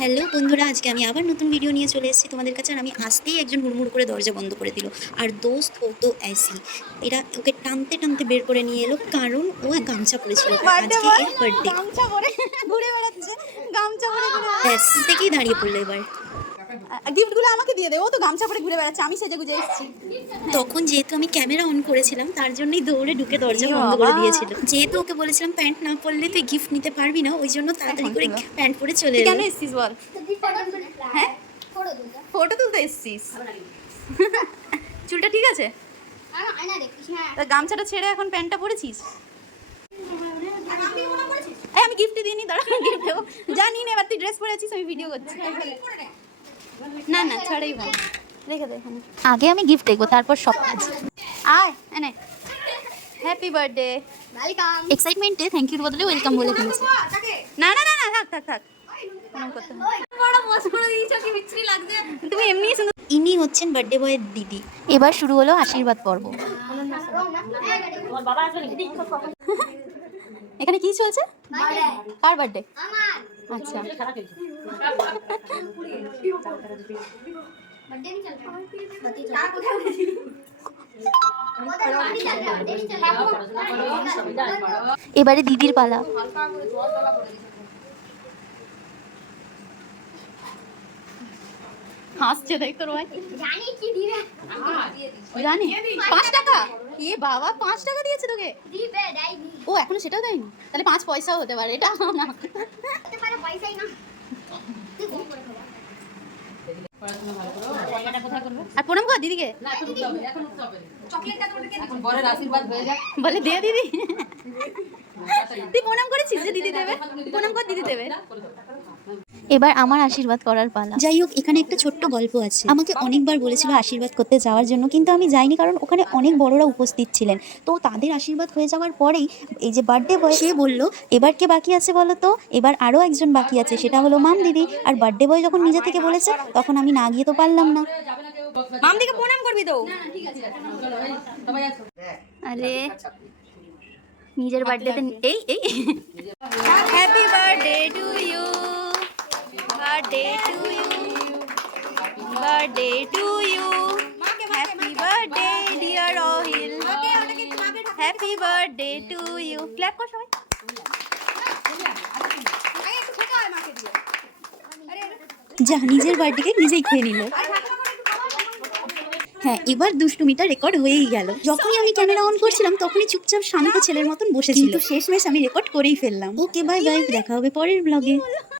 Hello বন্ধুরা, আজকে আমি আবার নতুন ভিডিও নিয়ে চলে এসেছি তোমাদের কাছে। আর আমি আসতেই একজন হুড়মুড় করে দরজা বন্ধ করে দিল। আর দোস্ত ও তো ऐसी, এরা ওকে টানতে টানতে বের করে নিয়ে এলো, কারণ ও গামছা পরেছিল। আজকে এর বার্থডে। গামছা পরে ঘুরে বেড়াচ্ছে, গামছা পরে ঘুরে ব্যাস থেকেই দাঁড়িয়ে পড়লো এবার। গিফটগুলো আমাকে দিয়ে দে, ও তো গামছা পরে ঘুরে বেড়াচ্ছে, আমি সেজে গুজে এসেছি। তখন যেহেতু আমি ক্যামেরা অন করেছিলাম, তার জন্যই দৌড়ে ঢুকে দরজা বন্ধ করে দিয়েছিল। যেহেতু ওকে বলেছিলাম প্যান্ট না পরলে তুই গিফট নিতে পারবি না, ওই জন্য তাড়াতাড়ি করে প্যান্ট পরে চলে এলো। কেন এসেছিস বল? হ্যাঁ, ফটো তুলতে এসেছিস? চুলটা ঠিক আছে? তা গামছাটা ছেড়ে এখন প্যান্টটা পরেছিস? এই আমি গিফট দিইনি, দাঁড়া গিফট দেবো। জানি না, এবার তুই ড্রেস পরে আছিস, আমি ভিডিও করছি। না না, ছাড়াই ভালো, রেখে দে এখানে। আগে আমি গিফট দেখবো, তারপর সব কাজ। আয় এনে, হ্যাপি বার্থডে। এক্সাইটমেন্টে থ্যাংক ইউর বদলে ওয়েলকাম বলে ফেলেছি। না না না না, থাক থাক থাক, প্রণাম করতে হবে। বড় পোজ করে দিয়েছো, কি বিচ্ছিরি লাগছে। তুমি এমনি সুন্দর। ইনি হচ্ছেন বার্থডে বয়ের দিদি। এবার শুরু হলো আশীর্বাদ পর্ব। এখানে কি চলছে? কার বার্থডে? আচ্ছা, এবারে দিদির পালা। হাসছে দেখ তোর ভাই। জানি 5 টাকা? এ বাবা, 5 টাকা দিয়েছে তোকে? ও এখনো সেটাও দেয়নি? তাহলে 5 পয়সাও হতে পারে, এটা না। আর প্রণাম কর দিদিকে। বলে দে দিদি। তুই প্রণাম করেছিস যে দিদি দেবে? প্রণাম কর, দিদি দেবে। এবার আমার আশীর্বাদ করার পালা। যাই হোক, এখানে একটা ছোট্ট গল্প আছে। আমাকে অনেকবার বলেছিল আশীর্বাদ করতে যাওয়ার জন্য, কিন্তু আমি যাইনি, কারণ ওখানে অনেক বড়রা উপস্থিত ছিলেন। তো তাদের আশীর্বাদ হয়ে যাওয়ার পরেই এই যে বার্থডে বয়, সে বলল এবার কে বাকি আছে বলো তো। এবার আরও একজন বাকি আছে, সেটা হলো মাম দিদি। আর বার্থডে বয় যখন নিজে থেকে বলেছে, তখন আমি না গিয়ে তো পারলাম না। মাম দিকে প্রণাম করবি তো? আরে নিজের বার্থডেতে এই এই happy birthday to you, birthday to you, birthday to you, happy birthday dear Rahil, happy birthday to you. Clap কর সবাই। যা, নিজের বার্থডেকে নিজেই খেয়ে নিল। হ্যাঁ, এবার দুষ্টুমিটা রেকর্ড হয়েই গেল। যখনই আমি ক্যামেরা অন করছিলাম, তখনই চুপচাপ শান্ত ছেলের মতন বসেছিল। কিন্তু শেষমেশ আমি রেকর্ড করেই ফেললাম। ওকে, বাই বাই, দেখা হবে পরের ব্লগে।